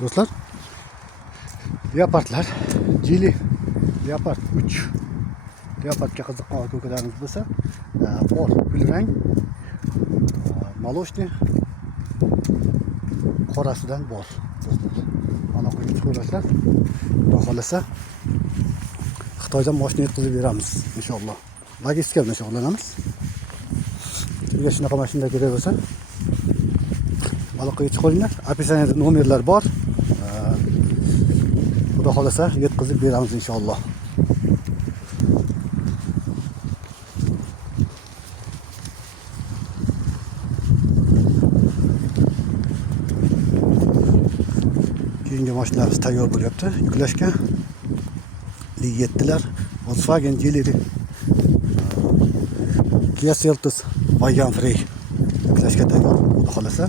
Do'stlar, leopardlar, Geely Leopard 3. Leopardga qiziqqan aka-ukalarimiz bo'lsa, bor kulrang, maloshniy qorasidan bor. Do'stlar, mana qo'yib ko'rasizlar. Xudo xolasa Xitoydan mashina yetkazib beramiz inshaalloh. Logistika bilan shug'ullanamiz. Sizga shunaqa mashina kerak bo'lsa, aloqaga chiqinglar. Описаниеda nomerlar bor. Xudo xolasa yetkazib beramiz inshaalloh. Keyingi mashinalarimiz tayyor bo'lyapti yuklashga. Li7lar, Volkswagen Geely, Kia Seltos, Bayern Frey yuklashga tayyor. Xudo xolasa